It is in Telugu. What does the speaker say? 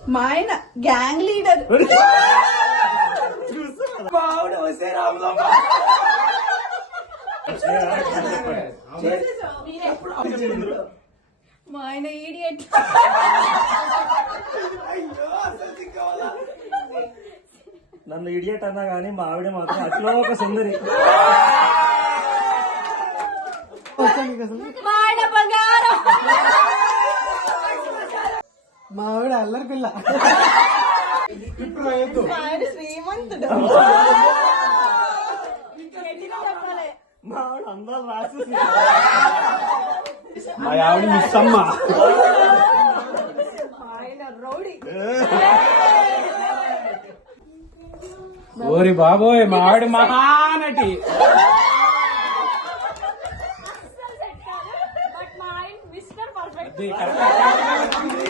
మా ఆయన గ్యాంగ్ లీడర్. మావిడ వస్తే రాములమ్మ. మా ఆయన ఈడియట్. నన్ను ఇడియట్ అన్నా గానీ మా ఆవిడ మాత్రం అట్లా ఒక సుందరి. మా ఆయన బంగారం. మా ఆవిడ అల్లరి పిల్ల. మా ఆయన శ్రీమంతుడు. మా ఆవిడ అందాలు రాసేసి. మా ఆవిడ మిస్ అమ్మ. మా ఆయన రౌడీ. ఓరి బాబోయ్, మా ఆవిడ మహానటి. బట్ మా ఆయన మిస్టర్ పర్ఫెక్ట్. అది కరెక్ట్.